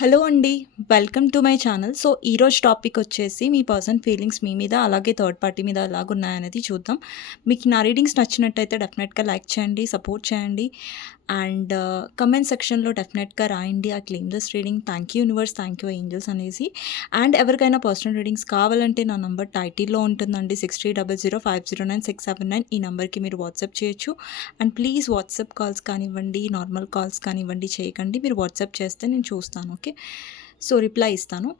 Hello అండి welcome to my channel. So ఈరోజు topic వచ్చేసి మీ పర్సన్ ఫీలింగ్స్ మీ మీద అలాగే థర్డ్ పార్టీ మీద ఎలాగున్నాయనేది చూద్దాం. మీకు నా రీడింగ్స్ నచ్చినట్టయితే డెఫినెట్గా లైక్ చేయండి సపోర్ట్ చేయండి. అండ్ కమెంట్ సెక్షన్లో డెఫినెట్గా రాయండి. ఆ claim this reading thank you universe thank you angels అనేసి. అండ్ ఎవరికైనా పర్సనల్ రీడింగ్స్ కావాలంటే నా నంబర్ టైటిల్లో ఉంటుందండి. Six three double zero five zero nine six seven nine ఈ నెంబర్కి మీరు వాట్సాప్ చేయొచ్చు. అండ్ ప్లీజ్ వాట్సాప్ కాల్స్ కానివ్వండి నార్మల్ కాల్స్ కానివ్వండి చేయకండి. మీరు వాట్సాప్ చేస్తే నేను చూస్తాను ఓకే సో రిప్లై ఇస్తాను.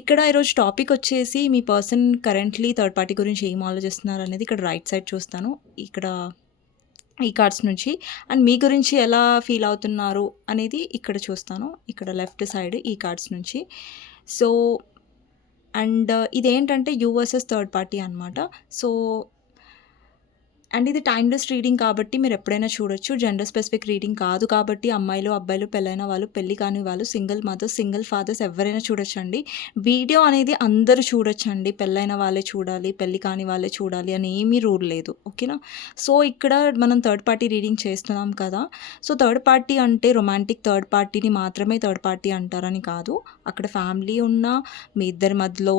ఇక్కడ ఈరోజు టాపిక్ వచ్చేసి మీ పర్సన్ కరెంట్లీ థర్డ్ పార్టీ గురించి ఏం ఆలోచిస్తున్నారు అనేది ఇక్కడ రైట్ సైడ్ చూస్తాను. ఇక్కడ ఈ కార్డ్స్ నుంచి. అండ్ మీ గురించి ఎలా ఫీల్ అవుతున్నారు అనేది ఇక్కడ చూస్తాను. ఇక్కడ లెఫ్ట్ సైడ్ ఈ కార్డ్స్ నుంచి. సో అండ్ ఇదేంటంటే యూ వర్సెస్ థర్డ్ పార్టీ అనమాట సో అండ్ ఇది టైమ్లెస్ రీడింగ్ కాబట్టి మీరు ఎప్పుడైనా చూడొచ్చు. జెండర్ స్పెసిఫిక్ రీడింగ్ కాదు కాబట్టి అమ్మాయిలు అబ్బాయిలు పెళ్ళైన వాళ్ళు పెళ్ళి కాని వాళ్ళు సింగిల్ మదర్స్ సింగిల్ ఫాదర్స్ ఎవరైనా చూడొచ్చండి. వీడియో అనేది అందరూ చూడొచ్చండి. పెళ్ళైన వాళ్ళే చూడాలి పెళ్ళి కాని వాళ్ళే చూడాలి అని ఏమీ రూల్ లేదు. ఓకేనా? సో ఇక్కడ మనం థర్డ్ పార్టీ రీడింగ్ చేస్తున్నాం కదా. సో థర్డ్ పార్టీ అంటే రొమాంటిక్ థర్డ్ పార్టీని మాత్రమే థర్డ్ పార్టీ అంటారని కాదు. అక్కడ ఫ్యామిలీ ఉన్నా మీ ఇద్దరి మధ్యలో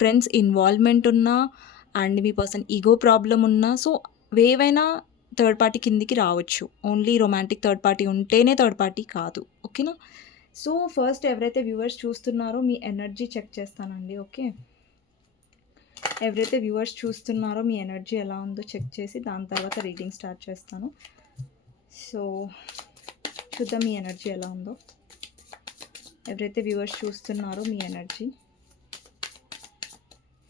ఫ్రెండ్స్ ఇన్వాల్వ్మెంట్ ఉన్నా అండ్ మీ పర్సన్ ఈగో ప్రాబ్లం ఉన్నా సో వేవైనా థర్డ్ పార్టీ కిందికి రావచ్చు. ఓన్లీ రొమాంటిక్ థర్డ్ పార్టీ ఉంటేనే థర్డ్ పార్టీ కాదు. ఓకేనా? సో ఫస్ట్ ఎవరైతే వ్యూవర్స్ చూస్తున్నారో మీ ఎనర్జీ చెక్ చేస్తానండి ఓకే? ఎవరైతే వ్యూవర్స్ చూస్తున్నారో మీ ఎనర్జీ ఎలా ఉందో చెక్ చేసి దాని తర్వాత రీడింగ్ స్టార్ట్ చేస్తాను. సో చూద్దాం మీ ఎనర్జీ ఎలా ఉందో. ఎవరైతే వ్యూవర్స్ చూస్తున్నారో మీ ఎనర్జీ.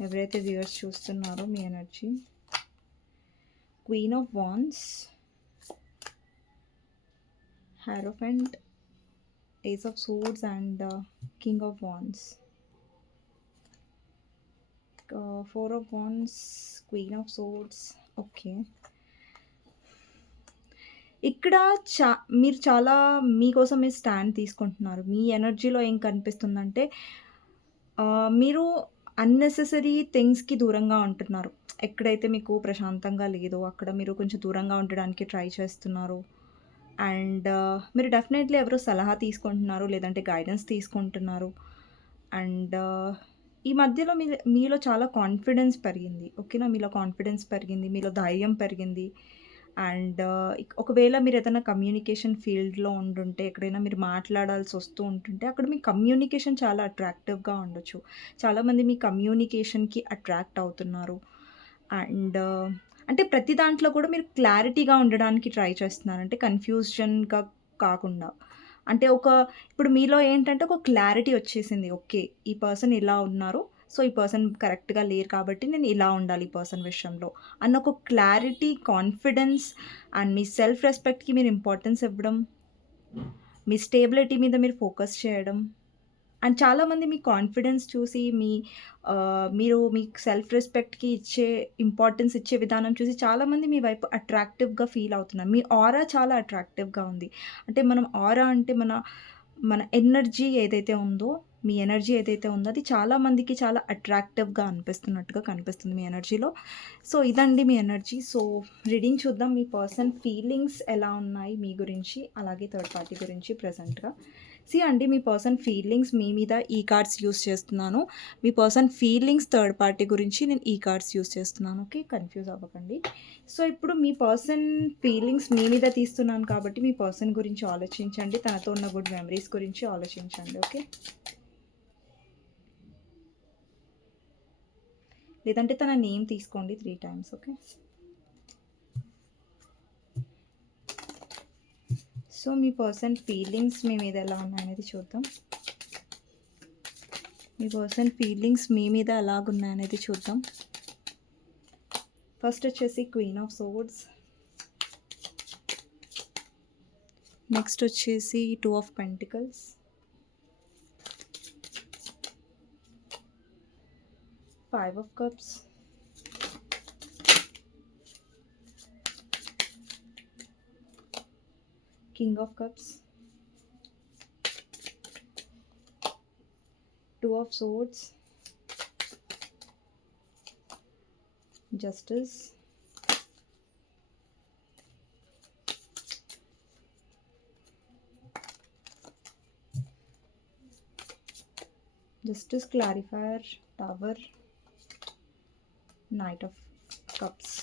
ఎవరైతే వ్యూవర్స్ చూస్తున్నారో మీ energy. Queen of wands hierophant ace of swords and king of wands four of wands queen of swords okay ఇక్కడ చా మీరు చాలా మీకోసం మీరు స్టాండ్ తీసుకుంటున్నారు. మీ ఎనర్జీలో ఏం కనిపిస్తుందంటే uh, మీరు అన్నెసెసరీ థింగ్స్కి దూరంగా ఉంటున్నారు. ఎక్కడైతే మీకు ప్రశాంతంగా లేదో అక్కడ మీరు కొంచెం దూరంగా ఉండడానికి ట్రై చేస్తున్నారు. అండ్ uh, మీరు డెఫినెట్లీ ఎవరో సలహా తీసుకుంటున్నారు లేదంటే గైడెన్స్ తీసుకుంటున్నారు. అండ్ uh, ఈ మధ్యలో మీ మీలో చాలా కాన్ఫిడెన్స్ పెరిగింది. ఓకేనా? మీలో కాన్ఫిడెన్స్ పెరిగింది మీలో ధైర్యం పెరిగింది. అండ్ ఒకవేళ మీరు ఏదైనా కమ్యూనికేషన్ ఫీల్డ్లో ఉండుంటే ఎక్కడైనా మీరు మాట్లాడాల్సి వస్తూ ఉంటుంటే అక్కడ మీ కమ్యూనికేషన్ చాలా అట్రాక్టివ్గా ఉండొచ్చు. చాలామంది మీ కమ్యూనికేషన్కి అట్రాక్ట్ అవుతున్నారు. అండ్ అంటే ప్రతి దాంట్లో కూడా మీరు క్లారిటీగా ఉండడానికి ట్రై చేస్తున్నారు. అంటే కన్ఫ్యూజన్గా కాకుండా. అంటే ఒక ఇప్పుడు మీలో ఏంటంటే ఒక క్లారిటీ వచ్చేసింది. ఓకే ఈ పర్సన్ ఇలా ఉన్నారు. సో ఈ పర్సన్ కరెక్ట్గా లేరు కాబట్టి నేను ఇలా ఉండాలి ఈ పర్సన్ విషయంలో. అన్న ఒక క్లారిటీ కాన్ఫిడెన్స్ అండ్ మీ సెల్ఫ్ రెస్పెక్ట్కి మీరు ఇంపార్టెన్స్ ఇవ్వడం మీ స్టేబిలిటీ మీద మీరు ఫోకస్ చేయడం అండ్ చాలామంది మీ కాన్ఫిడెన్స్ చూసి మీ మీరు మీ సెల్ఫ్ రెస్పెక్ట్కి ఇచ్చే ఇంపార్టెన్స్ ఇచ్చే విధానం చూసి చాలామంది మీ వైపు అట్రాక్టివ్గా ఫీల్ అవుతున్నారు. మీ ఆరా చాలా అట్రాక్టివ్గా ఉంది. అంటే మనం ఆరా అంటే మన మన ఎనర్జీ ఏదైతే ఉందో మీ ఎనర్జీ ఏదైతే ఉందో అది చాలామందికి చాలా అట్రాక్టివ్గా అనిపిస్తున్నట్టుగా కనిపిస్తుంది మీ ఎనర్జీలో. సో ఇదండి మీ ఎనర్జీ. సో రీడింగ్ చూద్దాం మీ పర్సన్ ఫీలింగ్స్ ఎలా ఉన్నాయి మీ గురించి అలాగే థర్డ్ పార్టీ గురించి ప్రజెంట్గా సి అండి మీ పర్సన్ ఫీలింగ్స్ మీ మీద ఈ కార్డ్స్ యూస్ చేస్తున్నాను. మీ పర్సన్ ఫీలింగ్స్ థర్డ్ పార్టీ గురించి నేను ఈ కార్డ్స్ యూస్ చేస్తున్నాను. ఓకే కన్ఫ్యూజ్ అవ్వకండి. సో ఇప్పుడు మీ పర్సన్ ఫీలింగ్స్ మీ మీద తీస్తున్నాను కాబట్టి మీ పర్సన్ గురించి ఆలోచించండి. తనతో ఉన్న గుడ్ మెమరీస్ గురించి ఆలోచించండి. ఓకే. లేదంటే తన నేమ్ తీసుకోండి త్రీ టైమ్స్ ఓకే సో మీ పర్సన్ ఫీలింగ్స్ మీ మీద ఎలా ఉన్నాయనేది చూద్దాం. మీ పర్సన్ ఫీలింగ్స్ మీ మీద ఎలాగున్నాయనేది చూద్దాం. ఫస్ట్ వచ్చేసి క్వీన్ ఆఫ్ సోర్డ్స్ నెక్స్ట్ వచ్చేసి two of pentacles five of cups. King of cups. Two of swords. Justice. Justice clarifier tower. Knight of cups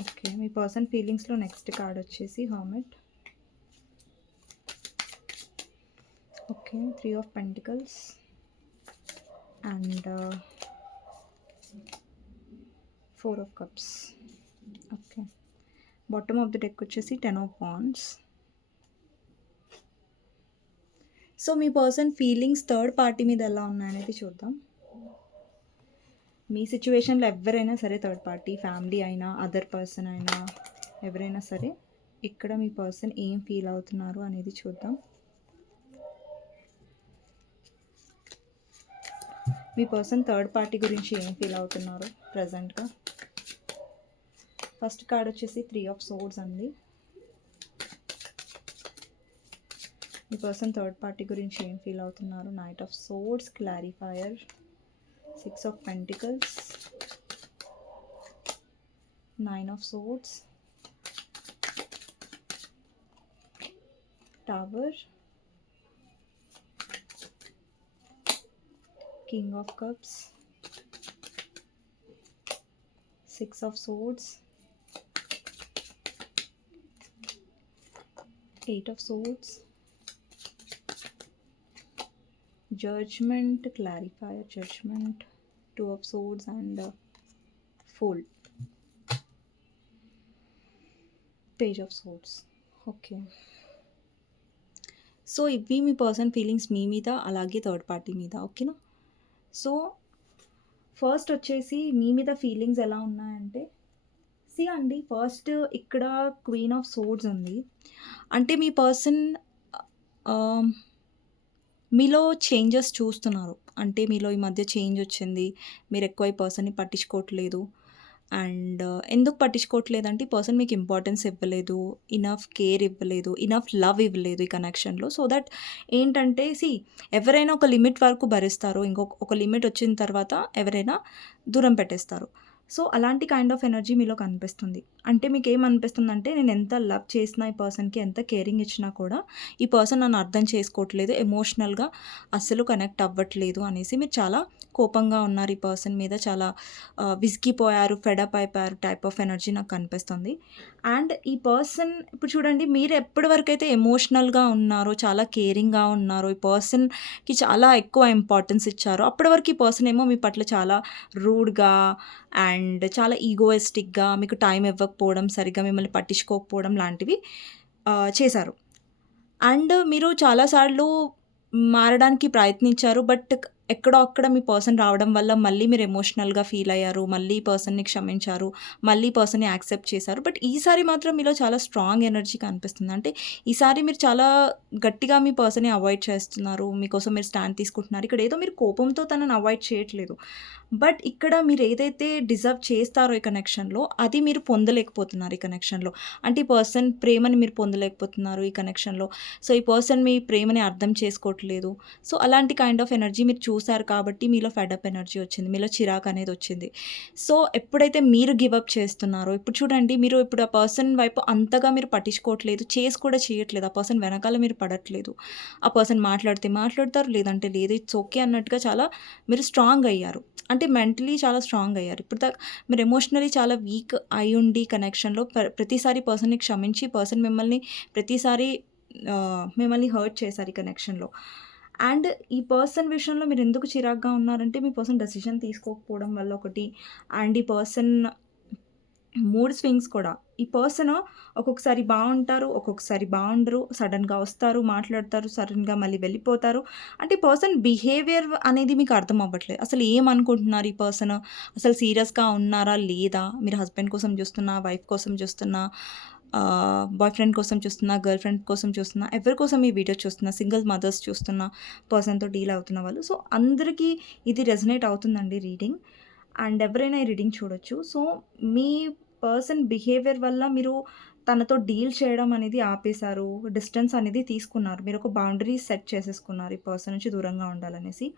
okay me person ఫీలింగ్స్లో నెక్స్ట్ కార్డ్ వచ్చేసి hermit okay three of pentacles and four of cups okay bottom of the deck వచ్చేసి ten of wands so మీ person feelings third party మీద ఎలా ఉన్నాయనేది చూద్దాం. మీ సిచ్యువేషన్లో ఎవరైనా సరే థర్డ్ పార్టీ ఫ్యామిలీ అయినా అదర్ పర్సన్ అయినా ఎవరైనా సరే ఇక్కడ మీ పర్సన్ ఏం ఫీల్ అవుతున్నారు అనేది చూద్దాం. మీ పర్సన్ థర్డ్ పార్టీ గురించి ఏం ఫీల్ అవుతున్నారు ప్రజెంట్గా? ఫస్ట్ కార్డ్ వచ్చేసి త్రీ ఆఫ్ సోర్స్ అండి. మీ పర్సన్ థర్డ్ పార్టీ గురించి ఏం ఫీల్ అవుతున్నారు? Knight of swords clarifier. six of pentacles. Nine of swords. Tower. King of cups. Six of swords. Eight of swords. Judgment clarifier judgment. Two of swords and uh, fool page of swords. Okay so ఇవి మీ person feelings మీ మీద అలాగే third party మీద ఓకేనా so first వచ్చేసి మీ మీద feelings ఎలా ఉన్నాయంటే సి అండి ఫస్ట్ ఇక్కడ క్వీన్ ఆఫ్ సోర్డ్స్ ఉంది. అంటే మీ పర్సన్ మీలో చేంజెస్ చూస్తున్నారు. అంటే మీలో ఈ మధ్య చేంజ్ వచ్చింది. మీరు ఎక్కువ ఈ పర్సన్ని పట్టించుకోవట్లేదు. అండ్ uh, ఎందుకు పట్టించుకోవట్లేదు అంటే ఈ పర్సన్ మీకు ఇంపార్టెన్స్ ఇవ్వలేదు. ఇనఫ్ కేర్ ఇవ్వలేదు. ఇనఫ్ లవ్ ఇవ్వలేదు ఈ కనెక్షన్లో. సో దట్ ఏంటంటే సి ఎవరైనా ఒక లిమిట్ వరకు భరిస్తారు. ఇంకొక ఒక లిమిట్ వచ్చిన తర్వాత ఎవరైనా దూరం పెట్టేస్తారు. సో అలాంటి కైండ్ ఆఫ్ ఎనర్జీ మీలో కనిపిస్తుంది. అంటే మీకు ఏమనిపిస్తుంది అంటే నేను ఎంత లవ్ చేసినా ఈ పర్సన్కి ఎంత కేరింగ్ ఇచ్చినా కూడా ఈ పర్సన్ నన్ను అర్థం చేసుకోవట్లేదు ఎమోషనల్గా అస్సలు కనెక్ట్ అవ్వట్లేదు అనేసి మీరు చాలా కోపంగా ఉన్నారు. ఈ పర్సన్ మీద చాలా విసిగిపోయారు ఫెడప్ అయిపోయారు టైప్ ఆఫ్ ఎనర్జీ నాకు కనిపిస్తుంది. అండ్ ఈ పర్సన్ ఇప్పుడు చూడండి మీరు ఎప్పటి వరకు అయితే ఎమోషనల్గా ఉన్నారో చాలా కేరింగ్గా ఉన్నారో ఈ పర్సన్కి చాలా ఎక్కువ ఇంపార్టెన్స్ ఇచ్చారో అప్పటి వరకు ఈ పర్సన్ ఏమో మీ పట్ల చాలా రూడ్గా అండ్ అండ్ చాలా ఈగోయిస్టిక్గా మీకు టైం ఇవ్వకపోవడం సరిగ్గా మిమ్మల్ని పట్టించుకోకపోవడం లాంటివి చేశారు. అండ్ మీరు చాలాసార్లు మారడానికి ప్రయత్నించారు బట్ ఎక్కడో అక్కడ మీ పర్సన్ రావడం వల్ల మళ్ళీ మీరు ఎమోషనల్గా ఫీల్ అయ్యారు మళ్ళీ పర్సన్ని క్షమించారు మళ్ళీ పర్సన్ని యాక్సెప్ట్ చేశారు. బట్ ఈసారి మాత్రం మీలో చాలా స్ట్రాంగ్ ఎనర్జీ కనిపిస్తుంది. అంటే ఈసారి మీరు చాలా గట్టిగా మీ పర్సన్ని అవాయిడ్ చేస్తున్నారు మీకోసం మీరు స్టాండ్ తీసుకుంటున్నారు. ఇక్కడ ఏదో మీరు కోపంతో తనని అవాయిడ్ చేయట్లేదు. బట్ ఇక్కడ మీరు ఏదైతే డిజర్వ్ చేస్తారో ఈ కనెక్షన్లో అది మీరు పొందలేకపోతున్నారు ఈ కనెక్షన్లో. అంటే ఈ పర్సన్ ప్రేమని మీరు పొందలేకపోతున్నారు ఈ కనెక్షన్లో. సో ఈ పర్సన్ మీ ప్రేమని అర్థం చేసుకోవట్లేదు. సో అలాంటి కైండ్ ఆఫ్ ఎనర్జీ మీరు చూ చూశారు కాబట్టి మీలో ఫెడప్ ఎనర్జీ వచ్చింది మీలో చిరాక్ అనేది వచ్చింది. సో ఎప్పుడైతే మీరు గివప్ చేస్తున్నారో ఇప్పుడు చూడండి మీరు ఇప్పుడు ఆ పర్సన్ వైపు అంతగా మీరు పట్టించుకోవట్లేదు చేసి కూడా చేయట్లేదు ఆ పర్సన్ వెనకాల మీరు పడట్లేదు. ఆ పర్సన్ మాట్లాడితే మాట్లాడతారు లేదంటే లేదు ఇట్స్ ఓకే అన్నట్టుగా చాలా మీరు స్ట్రాంగ్ అయ్యారు. అంటే మెంటలీ చాలా స్ట్రాంగ్ అయ్యారు. ఇప్పుడు దాకా మీరు ఎమోషనలీ చాలా వీక్ అయి ఉండి కనెక్షన్లో ప్రతిసారి పర్సన్ని క్షమించి పర్సన్ మిమ్మల్ని ప్రతిసారి మిమ్మల్ని హర్ట్ చేశారు ఈ కనెక్షన్లో అండ్ ఈ పర్సన్ విషయంలో మీరు ఎందుకు చిరాగ్గా ఉన్నారంటే మీ పర్సన్ డెసిషన్ తీసుకోకపోవడం వల్ల ఒకటి. అండ్ ఈ పర్సన్ మూడ్ స్వింగ్స్ కూడా. ఈ పర్సన్ ఒక్కొక్కసారి బాగుంటారు ఒక్కొక్కసారి బాగుండరు సడన్గా వస్తారు మాట్లాడతారు సడన్గా మళ్ళీ వెళ్ళిపోతారు. అంటే పర్సన్ బిహేవియర్ అనేది మీకు అర్థం అవ్వట్లేదు. అసలు ఏమనుకుంటున్నారు ఈ పర్సన్? అసలు సీరియస్గా ఉన్నారా లేదా? మీరు హస్బెండ్ కోసం చూస్తున్నా వైఫ్ కోసం చూస్తున్నా బాయ్ ఫ్రెండ్ కోసం చూస్తున్నా గర్ల్ ఫ్రెండ్ కోసం చూస్తున్నా ఎవరి కోసం ఈ వీడియో చూస్తున్నా సింగిల్ మదర్స్ చూస్తున్న పర్సన్తో డీల్ అవుతున్న వాళ్ళు. సో అందరికీ ఇది రెజనేట్ అవుతుందండి రీడింగ్ అండ్ ఎవరైనా ఈ రీడింగ్ చూడొచ్చు. సో మీ పర్సన్ బిహేవియర్ వల్ల మీరు తనతో డీల్ చేయడం అనేది ఆపేశారు. డిస్టెన్స్ అనేది తీసుకున్నారు. మీరు ఒక బౌండరీ సెట్ చేసేసుకున్నారు ఈ పర్సన్ నుంచి దూరంగా ఉండాలనేసి.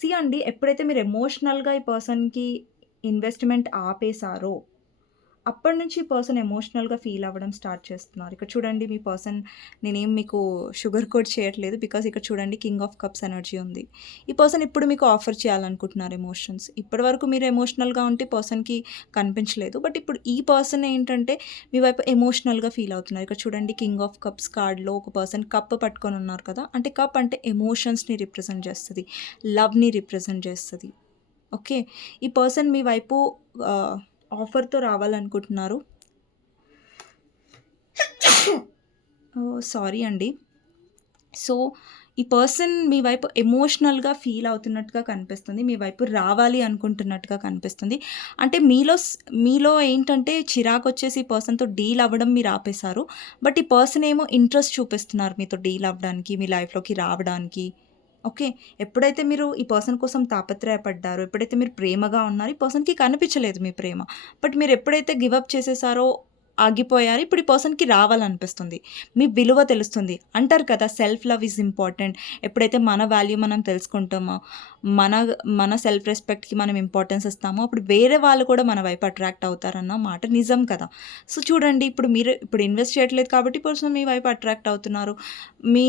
సి అండి ఎప్పుడైతే మీరు ఎమోషనల్గా ఈ పర్సన్కి ఇన్వెస్ట్మెంట్ ఆపేశారో అప్పటి నుంచి ఈ పర్సన్ ఎమోషనల్‌గా ఫీల్ అవ్వడం స్టార్ట్ చేస్తున్నారు. ఇక్కడ చూడండి మీ పర్సన్ నేనేం మీకు షుగర్ కోట్ చేయట్లేదు. బికాస్ ఇక్కడ చూడండి కింగ్ ఆఫ్ కప్స్ ఎనర్జీ ఉంది. ఈ పర్సన్ ఇప్పుడు మీకు ఆఫర్ చేయాలనుకుంటున్నారు ఎమోషన్స్. ఇప్పటి వరకు మీరు ఎమోషనల్‌గా ఉంటే పర్సన్‌కి కనిపించలేదు. బట్ ఇప్పుడు ఈ పర్సన్ ఏంటంటే మీ వైపు ఎమోషనల్‌గా ఫీల్ అవుతున్నారు. ఇక్కడ చూడండి కింగ్ ఆఫ్ కప్స్ కార్డ్‌లో ఒక పర్సన్ కప్ పట్టుకొని ఉన్నారు కదా! అంటే కప్ అంటే ఎమోషన్స్‌ని రిప్రజెంట్ చేస్తుంది లవ్‌ని రిప్రజెంట్ చేస్తుంది ఓకే. ఈ పర్సన్ మీ వైపు ఆఫర్‌తో రావాలనుకుంటున్నారు. సారీ అండి. సో, ఈ పర్సన్ మీ వైపు ఎమోషనల్‌గా ఫీల్ అవుతున్నట్టుగా కనిపిస్తుంది. మీ వైపు రావాలి అనుకుంటున్నట్టుగా కనిపిస్తుంది. అంటే మీలో మీలో ఏంటంటే చిరాకొచ్చేసి ఈ పర్సన్‌తో డీల్ అవ్వడం మీరు ఆపేశారు బట్ ఈ పర్సన్ ఏమో ఇంట్రెస్ట్ చూపిస్తున్నారు మీతో డీల్ అవ్వడానికి, మీ లైఫ్‌లోకి రావడానికి. ఓకే. ఎప్పుడైతే మీరు ఈ పర్సన్ కోసం తాపత్రయపడ్డారో, ఎప్పుడైతే మీరు ప్రేమగా ఉన్నారో, ఈ పర్సన్‌కి కనిపించలేదు మీ ప్రేమ. బట్ మీరు ఎప్పుడైతే గివ్ అప్ చేసేసారో, ఆగిపోయారో, ఇప్పుడు ఈ పర్సన్‌కి రావాలనిపిస్తుంది. మీ విలువ తెలుస్తుంది. అంటారు కదా! Self love is important. ఎప్పుడైతే మన వాల్యూ మనం తెలుసుకుంటామో, మన మన సెల్ఫ్ రెస్పెక్ట్‌కి మనం ఇంపార్టెన్స్ ఇస్తామో, అప్పుడు వేరే వాళ్ళు కూడా మన వైపు అట్రాక్ట్ అవుతారన్న మాట నిజం కదా! సో, చూడండి ఇప్పుడు మీరు ఇప్పుడు ఇన్వెస్ట్ చేయట్లేదు కాబట్టి పర్సన్ మీ వైపు అట్రాక్ట్ అవుతున్నారు. మీ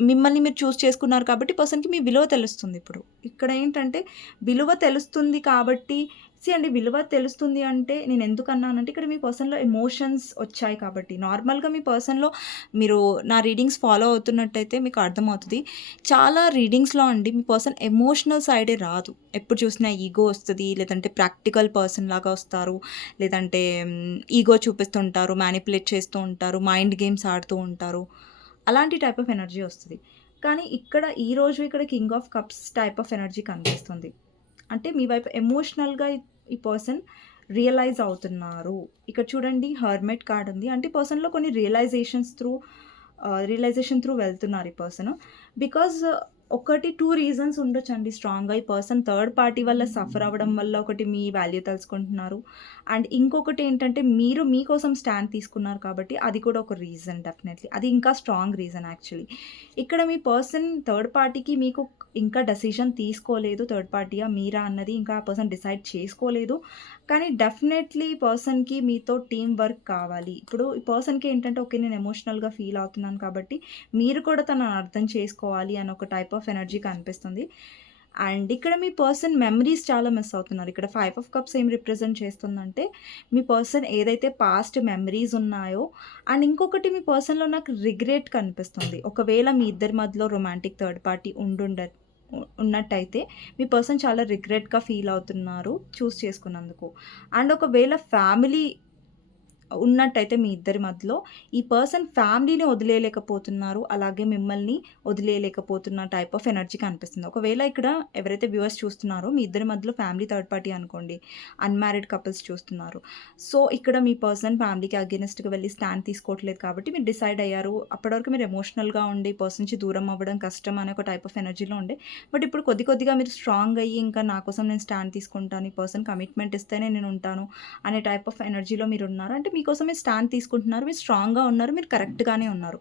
మిమ్మల్ని మీరు చూస్ చేసుకున్నారు కాబట్టి పర్సన్‌కి మీ విలువ తెలుస్తుంది ఇప్పుడు. ఇక్కడ ఏంటంటే విలువ తెలుస్తుంది కాబట్టి సి అండి విలువ తెలుస్తుంది అంటే నేను ఎందుకన్నానంటే ఇక్కడ మీ పర్సన్‌లో ఎమోషన్స్ వచ్చాయి కాబట్టి. నార్మల్‌గా మీ పర్సన్‌లో మీరు నా రీడింగ్స్ ఫాలో అవుతున్నట్టయితే మీకు అర్థమవుతుంది చాలా రీడింగ్స్‌లో అండి మీ పర్సన్ ఎమోషనల్ సైడే రాదు. ఎప్పుడు చూసినా ఈగో వస్తుంది లేదంటే ప్రాక్టికల్ పర్సన్ లాగా వస్తారు. లేదంటే ఈగో చూపిస్తుంటారు. మ్యానిపులేట్ చేస్తూ ఉంటారు. మైండ్ గేమ్స్ ఆడుతూ ఉంటారు. అలాంటి టైప్ ఆఫ్ ఎనర్జీ వస్తుంది కానీ ఇక్కడ ఈరోజు ఇక్కడ king of cups type of energy కనిపిస్తుంది. అంటే మీ వైపు ఎమోషనల్‌గా ఈ పర్సన్ రియలైజ్ అవుతున్నారు. ఇక్కడ చూడండి హర్మెట్ కార్డ్ ఉంది. అంటే పర్సన్‌లో కొన్ని రియలైజేషన్స్ త్రూ రియలైజేషన్ త్రూ వెళ్తున్నారు ఈ పర్సన్. బికాజ్ ఒకటి టూ రీజన్స్ ఉండొచ్చండి స్ట్రాంగ్‌గా. ఈ పర్సన్ థర్డ్ పార్టీ వల్ల సఫర్ అవ్వడం వల్ల ఒకటి మీ వాల్యూ తెలుసుకుంటున్నారు. అండ్ ఇంకొకటి ఏంటంటే మీరు మీకోసం స్టాండ్ తీసుకున్నారు కాబట్టి అది కూడా ఒక రీజన్ డెఫినెట్‌లీ. అది ఇంకా స్ట్రాంగ్ రీజన్ యాక్చువల్లీ. ఇక్కడ మీ పర్సన్ థర్డ్ పార్టీకి మీకు ఇంకా డెసిషన్ తీసుకోలేదు. థర్డ్ పార్టీయా మీరా అన్నది ఇంకా ఆ పర్సన్ డిసైడ్ చేసుకోలేదు. కానీ డెఫినెట్‌లీ ఈ పర్సన్‌కి మీతో టీమ్ వర్క్ కావాలి. ఇప్పుడు ఈ పర్సన్‌కి ఏంటంటే ఓకే నేను ఎమోషనల్‌గా ఫీల్ అవుతున్నాను కాబట్టి మీరు కూడా తనను అర్థం చేసుకోవాలి అని ఒక టైప్ ఆఫ్ ఎనర్జీ కనిపిస్తుంది. అండ్ ఇక్కడ మీ పర్సన్ మెమరీస్ చాలా మిస్ అవుతున్నారు. ఇక్కడ ఫైవ్ ఆఫ్ కప్స్ ఏం రిప్రజెంట్ చేస్తుందంటే మీ పర్సన్ ఏదైతే పాస్ట్ మెమరీస్ ఉన్నాయో అండ్ ఇంకొకటి మీ పర్సన్‌లో నాకు రిగ్రెట్ కనిపిస్తుంది. ఒకవేళ మీ ఇద్దరి మధ్యలో రొమాంటిక్ థర్డ్ పార్టీ ఉండుండ ఉన్నట్టయితే మీ పర్సన్ చాలా రిగ్రెట్‌గా ఫీల్ అవుతున్నారు చూస్ చేసుకున్నందుకు. అండ్ ఒకవేళ ఫ్యామిలీ ఉన్నట్టయితే మీ ఇద్దరి మధ్యలో ఈ పర్సన్ ఫ్యామిలీని వదిలేయలేకపోతున్నారు. అలాగే మిమ్మల్ని వదిలేయలేకపోతున్న టైప్ ఆఫ్ ఎనర్జీ కనిపిస్తుంది. ఒకవేళ ఇక్కడ ఎవరైతే వ్యూవర్స్ చూస్తున్నారో మీ ఇద్దరి మధ్యలో ఫ్యామిలీ థర్డ్ పార్టీ అనుకోండి. అన్‌మ్యారీడ్ కపుల్స్ చూస్తున్నారు. సో, ఇక్కడ మీ పర్సన్ ఫ్యామిలీకి అగైనెస్ట్‌గా వెళ్ళి స్టాండ్ తీసుకోవట్లేదు కాబట్టి మీరు డిసైడ్ అయ్యారు. అప్పటివరకు మీరు ఎమోషనల్‌గా ఉండి పర్సన్ నుంచి దూరం అవ్వడం కష్టం అనే ఒక టైప్ ఆఫ్ ఎనర్జీలో ఉండే. బట్ ఇప్పుడు కొద్ది కొద్దిగా మీరు స్ట్రాంగ్ అయ్యి ఇంకా నా కోసం నేను స్టాండ్ తీసుకుంటాను. ఈ పర్సన్ కమిట్మెంట్ ఇస్తేనే నేను ఉంటాను అనే టైప్ ఆఫ్ ఎనర్జీలో మీరు ఉన్నారు. అంటే మీకోసం మీరు స్టాండ్ తీసుకుంటున్నారు. మీరు స్ట్రాంగ్‌గా ఉన్నారు. మీరు కరెక్ట్‌గానే ఉన్నారు.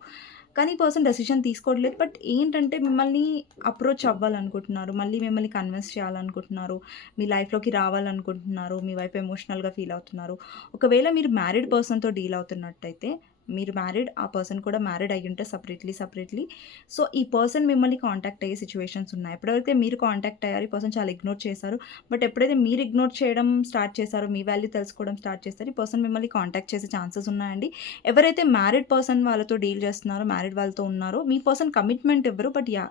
కానీ ఈ పర్సన్ డెసిషన్ తీసుకోవట్లేదు. బట్ ఏంటంటే మిమ్మల్ని అప్రోచ్ అవ్వాలనుకుంటున్నారు. మళ్ళీ మిమ్మల్ని కన్విన్స్ చేయాలనుకుంటున్నారు. మీ లైఫ్‌లోకి రావాలనుకుంటున్నారు. మీ వైపు ఎమోషనల్‌గా ఫీల్ అవుతున్నారు. ఒకవేళ మీరు మ్యారీడ్ పర్సన్‌తో డీల్ అవుతున్నట్టయితే మీరు మ్యారీడ్ ఆ పర్సన్ కూడా మ్యారీడ్ ఉంటారు సపరేట్లీ సపరేట్లీ సో, ఈ పర్సన్ మిమ్మల్ని కాంటాక్ట్ అయ్యే సిచ్యువేషన్స్ ఉన్నాయి. ఎప్పుడైతే మీరు కాంటాక్ట్ అయ్యారు ఈ పర్సన్ చాలా ఇగ్నోర్ చేశారు. బట్ ఎప్పుడైతే మీరు ఇగ్నోర్ చేయడం స్టార్ట్ చేశారో, మీ వాల్యూ తెలుసుకోవడం స్టార్ట్ చేస్తారు ఈ పర్సన్ మిమ్మల్ని కాంటాక్ట్ చేసే ఛాన్సెస్ ఉన్నాయండి. ఎవరైతే మ్యారీడ్ పర్సన్ వాళ్ళతో డీల్ చేస్తున్నారో, మ్యారీడ్ వాళ్ళతో ఉన్నారో మీ పర్సన్ కమిట్మెంట్ ఇవ్వరు. బట్ యా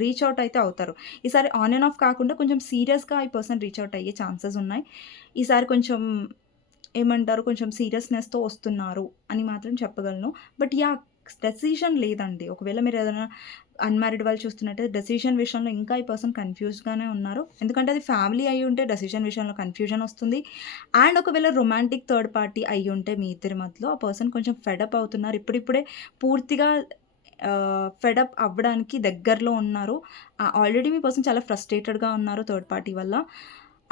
రీచ్ అవుట్ అయితే అవుతారు. ఈసారి ఆన్ అండ్ ఆఫ్ కాకుండా కొంచెం సీరియస్‌గా ఈ పర్సన్ రీచ్ అవుట్ అయ్యే ఛాన్సెస్ ఉన్నాయి. ఈసారి కొంచెం ఏమంటారు కొంచెం సీరియస్‌నెస్‌తో వస్తున్నారు అని మాత్రం చెప్పగలను. బట్ యా డెసిషన్ లేదండి. ఒకవేళ మీరు ఏదైనా అన్‌మ్యారీడ్ వాళ్ళు చూస్తున్నట్టే డెసిషన్ విషయంలో ఇంకా ఈ పర్సన్ కన్ఫ్యూజ్గానే ఉన్నారు. ఎందుకంటే అది ఫ్యామిలీ అయి ఉంటే డెసిషన్ విషయంలో కన్‌ఫ్యూజన్ వస్తుంది. అండ్ ఒకవేళ రొమాంటిక్ థర్డ్ పార్టీ అయి ఉంటే మీ ఇద్దరి మధ్యలో ఆ పర్సన్ కొంచెం ఫెడప్ అవుతున్నారు. ఇప్పుడిప్పుడే పూర్తిగా ఫెడప్ అవ్వడానికి దగ్గరలో ఉన్నారు. ఆల్రెడీ మీ పర్సన్ చాలా ఫ్రస్ట్రేటెడ్‌గా ఉన్నారు థర్డ్ పార్టీ వల్ల.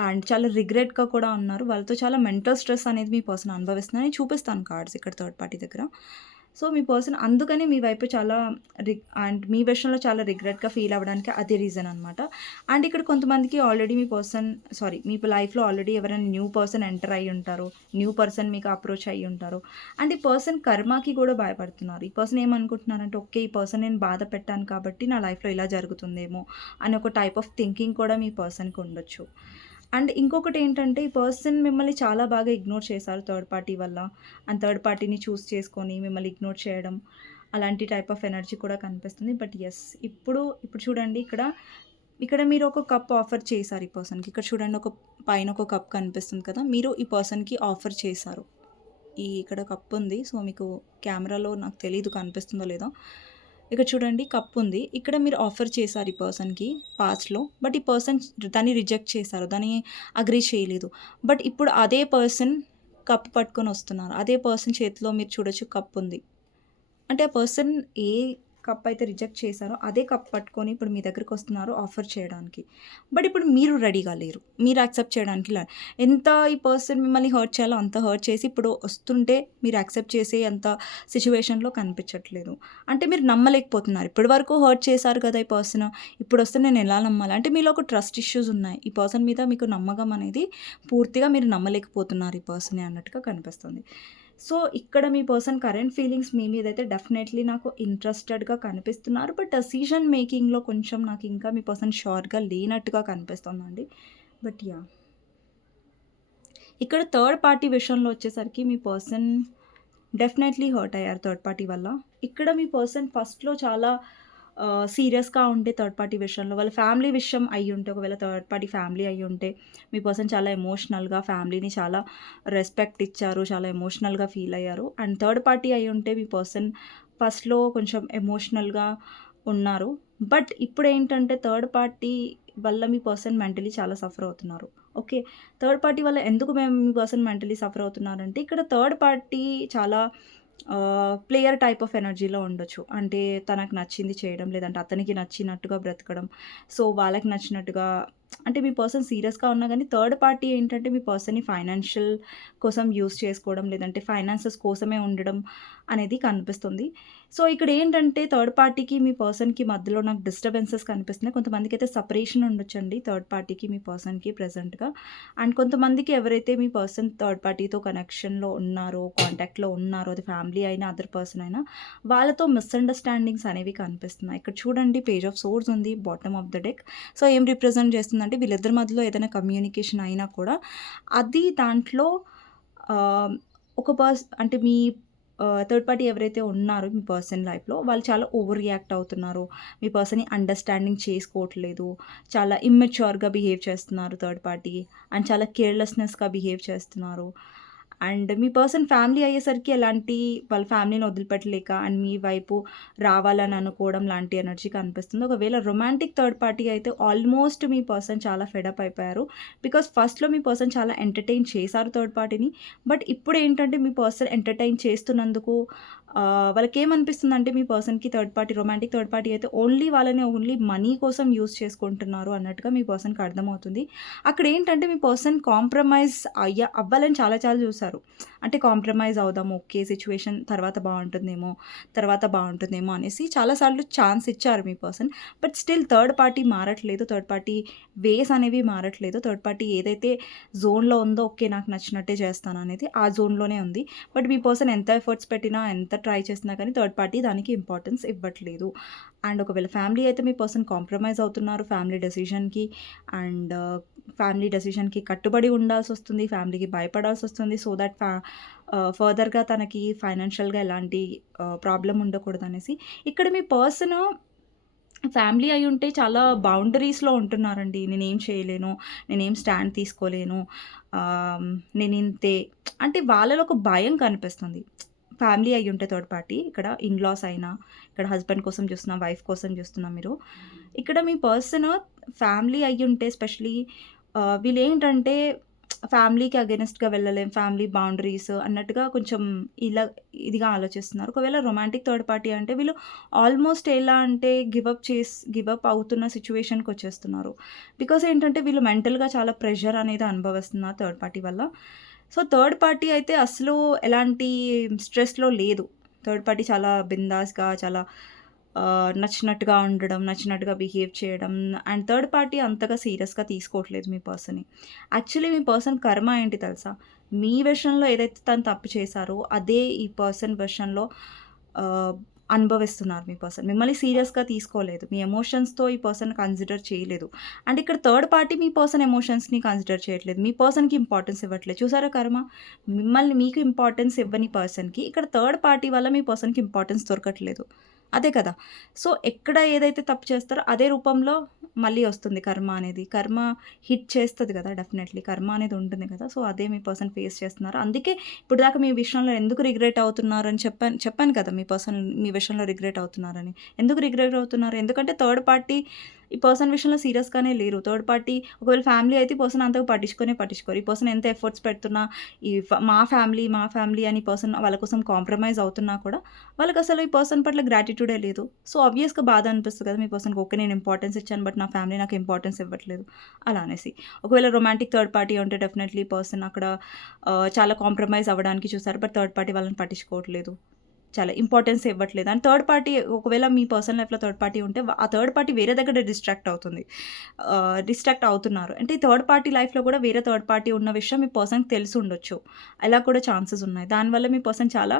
అండ్ చాలా రిగ్రెట్‌గా కూడా ఉన్నారు. వాళ్ళతో చాలా మెంటల్ స్ట్రెస్ అనేది మీ పర్సన్ అనుభవిస్తున్నారని చూపిస్తాను కార్డ్స్ ఇక్కడ థర్డ్ పార్టీ దగ్గర. సో, మీ పర్సన్ అందుకని మీ వైపు చాలా రిగ్ అండ్ మీ విషయంలో చాలా రిగ్రెట్‌గా ఫీల్ అవ్వడానికి అదే రీజన్ అనమాట. అండ్ ఇక్కడ కొంతమందికి ఆల్రెడీ మీ పర్సన్ సారీ మీ లైఫ్‌లో ఆల్రెడీ ఎవరైనా న్యూ పర్సన్ ఎంటర్ అయ్యి ఉంటారు. న్యూ పర్సన్ మీకు అప్రోచ్ అయ్యి ఉంటారు. అండ్ ఈ పర్సన్ కర్మకి కూడా భయపడుతున్నారు. ఈ పర్సన్ ఏమనుకుంటున్నారంటే ఓకే. ఈ పర్సన్ నేను బాధ పెట్టాను కాబట్టి నా లైఫ్‌లో ఇలా జరుగుతుందేమో అని ఒక టైప్ ఆఫ్ థింకింగ్ కూడా మీ పర్సన్‌కి ఉండొచ్చు. అండ్ ఇంకొకటి ఏంటంటే ఈ పర్సన్ మిమ్మల్ని చాలా బాగా ఇగ్నోర్ చేశారు థర్డ్ పార్టీ వల్ల. అండ్ థర్డ్ పార్టీని చూస్ చేసుకొని మిమ్మల్ని ఇగ్నోర్ చేయడం అలాంటి టైప్ ఆఫ్ ఎనర్జీ కూడా కనిపిస్తుంది. బట్ ఎస్ ఇప్పుడు ఇప్పుడు చూడండి ఇక్కడ ఇక్కడ మీరు ఒక కప్ ఆఫర్ చేశారు ఈ పర్సన్‌కి. ఇక్కడ చూడండి ఒక పైన ఒక కప్ కనిపిస్తుంది కదా! మీరు ఈ పర్సన్‌కి ఆఫర్ చేశారు. ఈ ఇక్కడ కప్ ఉంది. సో, మీకు కెమెరాలో నాకు తెలీదు కనిపిస్తుందో లేదో. ఇక్కడ చూడండి కప్ ఉంది. ఇక్కడ మీరు ఆఫర్ చేశారు ఈ పర్సన్‌కి పాస్ట్‌లో. బట్ ఈ పర్సన్ దాన్ని రిజెక్ట్ చేశారు. దాన్ని అగ్రీ చేయలేదు. బట్ ఇప్పుడు అదే పర్సన్ కప్ పట్టుకొని వస్తున్నారు. అదే పర్సన్ చేతిలో మీరు చూడొచ్చు కప్ ఉంది. అంటే ఆ పర్సన్ ఏ కప్ అయితే రిజెక్ట్ చేశారో అదే కప్ పట్టుకొని ఇప్పుడు మీ దగ్గరికి వస్తున్నారు ఆఫర్ చేయడానికి. బట్ ఇప్పుడు మీరు రెడీగా లేరు. మీరు యాక్సెప్ట్ చేయడానికి ఎంత ఈ పర్సన్ మిమ్మల్ని హర్ట్ చేయాలో అంత హర్ట్ చేసి ఇప్పుడు వస్తుంటే మీరు యాక్సెప్ట్ చేసే అంత సిచ్యువేషన్లో కనిపించట్లేదు. అంటే మీరు నమ్మలేకపోతున్నారు. ఇప్పటి వరకు హర్ట్ చేశారు కదా! ఈ పర్సన్. ఇప్పుడు వస్తే నేను ఎలా నమ్మాలి? అంటే మీలో ఒక ట్రస్ట్ ఇష్యూస్ ఉన్నాయి. ఈ పర్సన్ మీద మీకు నమ్మకం అనేది పూర్తిగా మీరు నమ్మలేకపోతున్నారు ఈ పర్సనే అన్నట్టుగా కనిపిస్తుంది. సో, ఇక్కడ మీ పర్సన్ కరెంట్ ఫీలింగ్స్ మీ మీద అయితే డెఫినెట్లీ నాకు ఇంట్రెస్టెడ్‌గా కనిపిస్తున్నారు. బట్ డెసిషన్ మేకింగ్‌లో కొంచెం నాకు ఇంకా మీ పర్సన్ షోర్గా లేనట్టుగా కనిపిస్తుందండి. బట్ యా ఇక్కడ థర్డ్ పార్టీ విషయంలో వచ్చేసరికి మీ పర్సన్ డెఫినెట్లీ హర్ట్ అయ్యారు థర్డ్ పార్టీ వల్ల. ఇక్కడ మీ పర్సన్ ఫస్ట్‌లో చాలా సీరియస్‌గా ఉంటే థర్డ్ పార్టీ విషయంలో వాళ్ళ ఫ్యామిలీ విషయం అయ్యి ఉంటే ఒకవేళ థర్డ్ పార్టీ ఫ్యామిలీ అయ్యుంటే మీ పర్సన్ చాలా ఎమోషనల్‌గా ఫ్యామిలీని చాలా రెస్పెక్ట్ ఇచ్చారు. చాలా ఎమోషనల్‌గా ఫీల్ అయ్యారు. అండ్ థర్డ్ పార్టీ అయ్యుంటే మీ పర్సన్ ఫస్ట్‌లో కొంచెం ఎమోషనల్‌గా ఉన్నారు. బట్ ఇప్పుడు ఏంటంటే థర్డ్ పార్టీ వల్ల మీ పర్సన్ మెంటలీ చాలా సఫర్ అవుతున్నారు. ఓకే. థర్డ్ పార్టీ వల్ల ఎందుకు మేము మీ పర్సన్ మెంటలీ సఫర్ అవుతున్నారంటే ఇక్కడ థర్డ్ పార్టీ చాలా ప్లేయర్ టైప్ ఆఫ్ ఎనర్జీలో ఉండొచ్చు. అంటే తనకు నచ్చింది చేయడం లేదంటే అతనికి నచ్చినట్టుగా బ్రతకడం. సో, వాళ్ళకి నచ్చినట్టుగా అంటే మీ పర్సన్ సీరియస్‌గా ఉన్నా కానీ థర్డ్ పార్టీ ఏంటంటే మీ పర్సన్‌ని ఫైనాన్షియల్ కోసం యూస్ చేసుకోవడం లేదంటే ఫైనాన్సెస్ కోసమే ఉండడం అనేది కనిపిస్తుంది. సో, ఇక్కడ ఏంటంటే థర్డ్ పార్టీకి మీ పర్సన్‌కి మధ్యలో నాకు డిస్టర్బెన్సెస్ కనిపిస్తున్నాయి. కొంతమందికి అయితే సపరేషన్ ఉండొచ్చండి థర్డ్ పార్టీకి మీ పర్సన్‌కి ప్రజెంట్గా అండ్ కొంతమందికి ఎవరైతే మీ పర్సన్ థర్డ్ పార్టీతో కనెక్షన్‌లో ఉన్నారో, కాంటాక్ట్‌లో ఉన్నారో అది ఫ్యామిలీ అయినా, అదర్ పర్సన్ అయినా వాళ్ళతో మిస్‌అండర్‌స్టాండింగ్స్ అనేవి కనిపిస్తున్నాయి. ఇక్కడ చూడండి పేజ్ ఆఫ్ సోర్స్ ఉంది bottom of the deck. So, ఏం రిప్రజెంట్ అంటే వీళ్ళిద్దరి మధ్యలో ఏదైనా కమ్యూనికేషన్ అయినా కూడా అది దాంట్లో ఒక పర్స్ అంటే మీ థర్డ్ పార్టీ ఎవరైతే ఉన్నారో మీ పర్సన్ లైఫ్‌లో వాళ్ళు చాలా ఓవర్ రియాక్ట్ అవుతున్నారు. మీ పర్సన్‌ని అండర్‌స్టాండింగ్ చేసుకోవట్లేదు. చాలా ఇమ్మెచ్యూర్‌గా బిహేవ్ చేస్తున్నారు థర్డ్ పార్టీ. అండ్ చాలా కేర్‌లెస్‌నెస్‌గా బిహేవ్ చేస్తున్నారు. అండ్ మీ పర్సన్ ఫ్యామిలీ అయ్యేసరికి ఎలాంటి వాళ్ళ ఫ్యామిలీని వదిలిపెట్టలేక అండ్ మీ వైపు రావాలని అనుకోవడం లాంటి ఎనర్జీ కనిపిస్తుంది. ఒకవేళ రొమాంటిక్ థర్డ్ పార్టీ అయితే ఆల్మోస్ట్ మీ పర్సన్ చాలా ఫెడప్ అయిపోయారు. బికాస్ ఫస్ట్‌లో మీ పర్సన్ చాలా ఎంటర్‌టైన్ చేశారు థర్డ్ పార్టీని. బట్ ఇప్పుడేంటంటే మీ పర్సన్ ఎంటర్‌టైన్ చేస్తున్నందుకు ఆహ్, వాళ్ళకేమనిపిస్తుందంటే మీ పర్సన్‌కి third party romantic third party అయితే ఓన్లీ వాళ్ళని ఓన్లీ మనీ కోసం యూజ్ చేసుకుంటున్నారు అన్నట్టుగా మీ పర్సన్‌కి అర్థమవుతుంది. అక్కడ ఏంటంటే మీ పర్సన్ కాంప్రమైజ్ అయ్య అవ్వాలని చాలా చాలా చూసారు. అంటే కాంప్రమైజ్ అవుదాము ఓకే. సిచ్యువేషన్ తర్వాత బాగుంటుందేమో తర్వాత బాగుంటుందేమో అనేసి చాలాసార్లు ఛాన్స్ ఇచ్చారు మీ person. But still third party మారట్లేదు. Third party ways అనేవి మారట్లేదు. థర్డ్ పార్టీ ఏదైతే జోన్‌లో ఉందో ఓకే. నాకు నచ్చినట్టే చేస్తాను అనేది ఆ జోన్‌లోనే ఉంది. బట్ మీ పర్సన్ ఎంత ఎఫర్ట్స్ పెట్టినా, ఎంత ట్రై చేసినా కానీ థర్డ్ పార్టీ దానికి ఇంపార్టెన్స్ ఇవ్వట్లేదు. అండ్ ఒకవేళ ఫ్యామిలీ అయితే మీ పర్సన్ కాంప్రమైజ్ అవుతున్నారు ఫ్యామిలీ డెసిషన్‌కి. అండ్ ఫ్యామిలీ డెసిషన్‌కి కట్టుబడి ఉండాల్సి వస్తుంది ఫ్యామిలీకి భయపడాల్సి వస్తుంది సో దట్ ఫ్యా ఫర్దర్‌గా తనకి ఫైనాన్షియల్‌గా ఎలాంటి ప్రాబ్లం ఉండకూడదు అనేసి ఇక్కడ మీ పర్సన్ ఫ్యామిలీ అయి ఉంటే చాలా బౌండరీస్‌లో ఉంటున్నారండి. నేనేం చేయలేను. నేనేం స్టాండ్ తీసుకోలేను. నేను ఇంతే అంటే వాళ్ళలో ఒక భయం కనిపిస్తుంది. ఫ్యామిలీ అయి థర్డ్ పార్టీ ఇక్కడ ఇన్‌లాస్ అయినా, ఇక్కడ హస్బెండ్ కోసం చూస్తున్నా, వైఫ్ కోసం చూస్తున్నా మీరు. ఇక్కడ మీ పర్సన్ ఫ్యామిలీ అయి ఉంటే స్పెషల్లీ వీళ్ళు ఏంటంటే ఫ్యామిలీకి అగైనెస్ట్‌గా వెళ్ళలేం. ఫ్యామిలీ బౌండరీస్ అన్నట్టుగా కొంచెం ఇలా ఇదిగా ఆలోచిస్తున్నారు. ఒకవేళ రొమాంటిక్ థర్డ్ పార్టీ అంటే వీళ్ళు ఆల్మోస్ట్ ఎలా అంటే గివప్ చేసి గివ్ అవుతున్న అవుతున్న సిట్యుయేషన్‌కొచ్చేస్తున్నారు. బికాస్ ఏంటంటే వీళ్ళు మెంటల్‌గా చాలా ప్రెషర్ అనేది అనుభవిస్తున్నారు థర్డ్ పార్టీ వల్ల. సో, థర్డ్ పార్టీ అయితే అసలు ఎలాంటి స్ట్రెస్‌లో లేదు. థర్డ్ పార్టీ చాలా బిందాస్‌గా చాలా నచ్చినట్టుగా ఉండడం, నచ్చినట్టుగా బిహేవ్ చేయడం అండ్ థర్డ్ పార్టీ అంతగా సీరియస్‌గా తీసుకోవట్లేదు మీ పర్సన్‌ని. యాక్చువల్లీ మీ పర్సన్ కర్మ ఏంటి తెలుసా? మీ విషయంలో ఏదైతే తను తప్పు చేశారో అదే ఈ పర్సన్ విషయంలో అనుభవిస్తున్నారు మీ పర్సన్. మిమ్మల్ని సీరియస్‌గా తీసుకోలేదు. మీ ఎమోషన్స్‌తో ఈ పర్సన్ కన్సిడర్ చేయలేదు. అండ్ ఇక్కడ థర్డ్ పార్టీ మీ పర్సన్ ఎమోషన్స్‌ని కన్సిడర్ చేయట్లేదు. మీ పర్సన్‌కి ఇంపార్టెన్స్ ఇవ్వట్లేదు. చూసారా కర్మ? మిమ్మల్ని మీకు ఇంపార్టెన్స్ ఇవ్వని పర్సన్‌కి ఇక్కడ థర్డ్ పార్టీ వల్ల మీ పర్సన్‌కి ఇంపార్టెన్స్ దొరకట్లేదు. అదే కదా! సో, ఎక్కడ ఏదైతే తప్పు చేస్తారో అదే రూపంలో మళ్ళీ వస్తుంది కర్మ అనేది. కర్మ హిట్ చేస్తుంది కదా! డెఫినెట్‌లీ. కర్మ అనేది ఉంటుంది కదా! సో, అదే మీ పర్సన్ ఫేస్ చేస్తున్నారు. అందుకే ఇప్పటిదాకా మీ విషయంలో ఎందుకు రిగ్రెట్ అవుతున్నారని చెప్పాను చెప్పాను కదా! మీ పర్సన్ మీ విషయంలో రిగ్రెట్ అవుతున్నారని. ఎందుకు రిగ్రెట్ అవుతున్నారు? ఎందుకంటే థర్డ్ పార్టీ ఈ పర్సన్ విషయంలో సీరియస్‌గానే లేరు. థర్డ్ పార్టీ ఒకవేళ ఫ్యామిలీ అయితే ఈ పర్సన్ అంతగా పట్టించుకొని పట్టించుకోరు. ఈ పర్సన్ ఎంత ఎఫర్ట్స్ పెడుతున్నా ఈ ఫ మా ఫ్యామిలీ, మా ఫ్యామిలీ అని పర్సన్ వాళ్ళ కోసం కాంప్రమైజ్ అవుతున్నా కూడా వాళ్ళకసలు ఈ పర్సన్ పట్ల గ్రాటిట్యూడే లేదు. సో, ఆబ్వియస్‌గా బాధ అనిపిస్తుంది కదా! మీ పర్సన్‌కి ఓకే. నేను ఇంపార్టెన్స్ ఇచ్చాను. బట్ నా ఫ్యామిలీ నాకు ఇంపార్టెన్స్ ఇవ్వట్లేదు. అలా అనేసి. ఒకవేళ రొమాంటిక్ థర్డ్ పార్టీ ఉంటే డెఫినెట్‌లీ పర్సన్ అక్కడ చాలా కాంప్రమైజ్ అవ్వడానికి చూసారు. బట్ థర్డ్ పార్టీ వాళ్ళని పట్టించుకోవట్లేదు. చాలా ఇంపార్టెన్స్ ఇవ్వట్లేదు. అండ్ థర్డ్ పార్టీ ఒకవేళ మీ పర్సనల్ లైఫ్‌లో థర్డ్ పార్టీ ఉంటే ఆ థర్డ్ పార్టీ వేరే దగ్గర డిస్ట్రాక్ట్ అవుతుంది. డిస్ట్రాక్ట్ అవుతున్నారు. అంటే థర్డ్ పార్టీ లైఫ్‌లో కూడా వేరే థర్డ్ పార్టీ ఉన్న విషయం మీ పర్సన్‌కి తెలిసి ఉండొచ్చు. అలా కూడా ఛాన్సెస్ ఉన్నాయి. దానివల్ల మీ పర్సన్ చాలా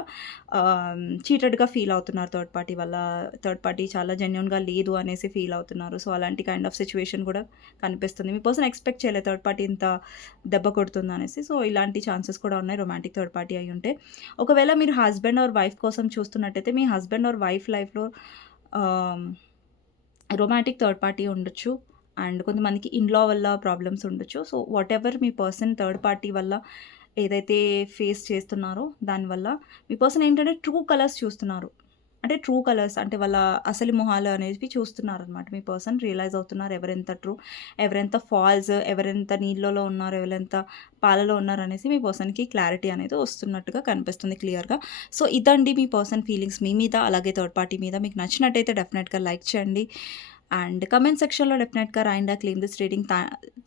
చీటెడ్‌గా ఫీల్ అవుతున్నారు థర్డ్ పార్టీ వల్ల. థర్డ్ పార్టీ చాలా జెన్యున్గా లేదు అనేసి ఫీల్ అవుతున్నారు. సో, అలాంటి కైండ్ ఆఫ్ సిచ్యువేషన్ కూడా కనిపిస్తుంది. మీ పర్సన్ ఎక్స్‌పెక్ట్ చేయలేదు థర్డ్ పార్టీ ఇంత దెబ్బ కొడుతుందనేసి. సో, ఇలాంటి ఛాన్సెస్ కూడా ఉన్నాయి రొమాంటిక్ థర్డ్ పార్టీ అయి ఉంటే ఒకవేళ మీరు హస్బెండ్ ఆర్ వైఫ్ కోసం చూస్తున్నట్టయితే మీ హస్బెండ్ ఆర్ వైఫ్ లైఫ్‌లో రొమాంటిక్ థర్డ్ పార్టీ ఉండొచ్చు. అండ్ కొంతమందికి ఇన్‌లా వల్ల ప్రాబ్లమ్స్ ఉండొచ్చు. సో, వాట్ ఎవర్ మీ పర్సన్ థర్డ్ పార్టీ వల్ల ఏదైతే ఫేస్ చేస్తున్నారో దానివల్ల మీ పర్సన్ ఏంటంటే ట్రూ కలర్స్ చూస్తున్నారు. అంటే ట్రూ కలర్స్ అంటే వాళ్ళ అసలు మొహాలు అనేవి చూస్తున్నారనమాట. మీ పర్సన్ రియలైజ్ అవుతున్నారు ఎవరెంత ట్రూ, ఎవరెంత ఫాల్స్, ఎవరెంత నీళ్ళలో ఉన్నారు, ఎవరెంత పాలలో ఉన్నారు అనేసి మీ పర్సన్‌కి క్లారిటీ అనేది వస్తున్నట్టుగా కనిపిస్తుంది క్లియర్‌గా. సో, ఇదండి మీ పర్సన్ ఫీలింగ్స్ మీ మీద అలాగే థర్డ్ పార్టీ మీద. మీకు నచ్చినట్టయితే డెఫినెట్‌గా లైక్ చేయండి. అండ్ కమెంట్ సెక్షన్‌లో డెఫినెట్‌గా రాయండి. Claim this reading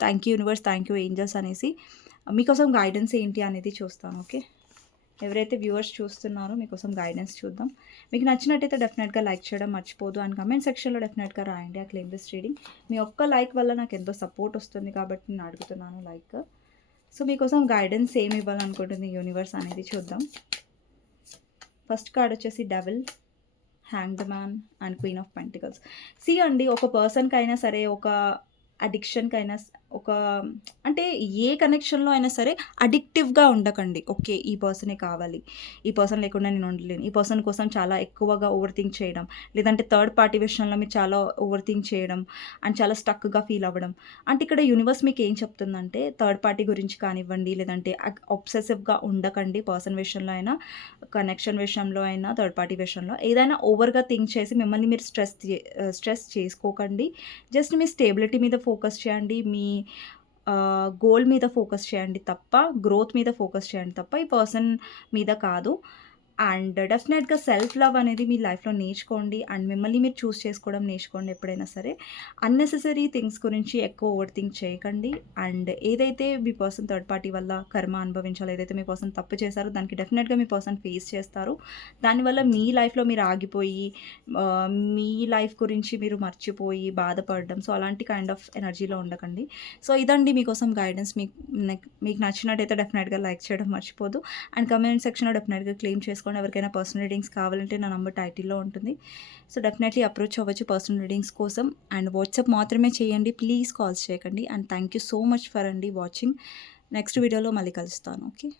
thank you universe, thank you angels అనేసి. మీకోసం గైడెన్స్ ఏంటి అనేది చూస్తాను. ఓకే. ఎవరైతే వ్యూవర్స్ చూస్తున్నారో మీకోసం గైడెన్స్ చూద్దాం. మీకు నచ్చినట్టయితే డెఫినెట్‌గా లైక్ చేయడం మర్చిపోదు అండ్ కామెంట్ సెక్షన్‌లో డెఫినెట్‌గా రాయండి. ఆ క్లెయిమ్ దిస్ రీడింగ్. మీ ఒక్క లైక్ వల్ల నాకు ఎంతో సపోర్ట్ వస్తుంది కాబట్టి నేను అడుగుతున్నాను లైక్. సో, మీకోసం గైడెన్స్ ఏమి ఇవ్వాలనుకుంటుంది యూనివర్స్ అనేది చూద్దాం. ఫస్ట్ కార్డ్ వచ్చేసి devil, the man and queen of pentacles. See అండి ఒక పర్సన్‌కైనా సరే ఒక అడిక్షన్‌కైనా అయినా ఒక అంటే ఏ కనెక్షన్‌లో అయినా సరే అడిక్టివ్‌గా ఉండకండి. ఓకే. ఈ పర్సనే కావాలి. ఈ పర్సన్ లేకుండా నేను ఉండలేను. ఈ పర్సన్ కోసం చాలా ఎక్కువగా ఓవర్ థింక్ చేయడం. లేదంటే థర్డ్ పార్టీ విషయంలో మీరు చాలా ఓవర్ థింక్ చేయడం అండ్ చాలా స్టక్‌గా ఫీల్ అవ్వడం. అంటే ఇక్కడ యూనివర్స్ మీకు ఏం చెప్తుందంటే థర్డ్ పార్టీ గురించి కానివ్వండి లేదంటే అబ్సెసివ్‌గా ఉండకండి పర్సన్ విషయంలో అయినా, కనెక్షన్ విషయంలో అయినా, థర్డ్ పార్టీ విషయంలో. ఏదైనా ఓవర్‌గా థింక్ చేసి మిమ్మల్ని మీరు స్ట్రెస్ చే స్ట్రెస్ చేసుకోకండి. జస్ట్ మీ స్టేబిలిటీ మీద ఫోకస్ చేయండి. మీ గోల్ మీద ఫోకస్ చేయండి తప్ప గ్రోత్ మీద ఫోకస్ చేయండి తప్ప ఈ పర్సన్ మీద కాదు. అండ్ డెఫినెట్‌గా సెల్ఫ్ లవ్ అనేది మీ లైఫ్‌లో నేర్చుకోండి. అండ్ మిమ్మల్ని మీరు చూజ్ చేసుకోవడం నేర్చుకోండి ఎప్పుడైనా సరే. అన్నెసెసరీ థింగ్స్ గురించి ఎక్కువ ఓవర్ థింక్ చేయకండి. అండ్ ఏదైతే మీ పర్సన్ థర్డ్ పార్టీ వల్ల కర్మ అనుభవించాలో ఏదైతే మీ పర్సన్ తప్పు చేశారో దానికి డెఫినెట్‌గా మీ పర్సన్ ఫేస్ చేస్తారు. దానివల్ల మీ లైఫ్‌లో మీరు ఆగిపోయి మీ లైఫ్ గురించి మీరు మర్చిపోయి బాధపడడం. సో, అలాంటి కైండ్ ఆఫ్ ఎనర్జీలో ఉండకండి. సో, ఇదండి మీకోసం గైడెన్స్. మీకు నెక్ మీకు నచ్చినట్టయితే డెఫినెట్‌గా లైక్ చేయడం మర్చిపోదు అండ్ కమెంట్ సెక్షన్‌లో డెఫినెట్‌గా క్లెయిమ్ చేసుకో చేసుకోండి. ఎవరికైనా పర్సనల్ రీడింగ్స్ కావాలంటే నా నంబర్ టైటిల్‌లో ఉంటుంది. సో, డెఫినెట్‌లీ అప్రోచ్ అవ్వచ్చు పర్సనల్ రీడింగ్స్ కోసం. అండ్ వాట్సాప్ మాత్రమే చేయండి. ప్లీజ్ కాల్స్ చేయకండి. And thank you so much for అండి వాచింగ్. నెక్స్ట్ వీడియోలో మళ్ళీ కలుస్తాను. ఓకే.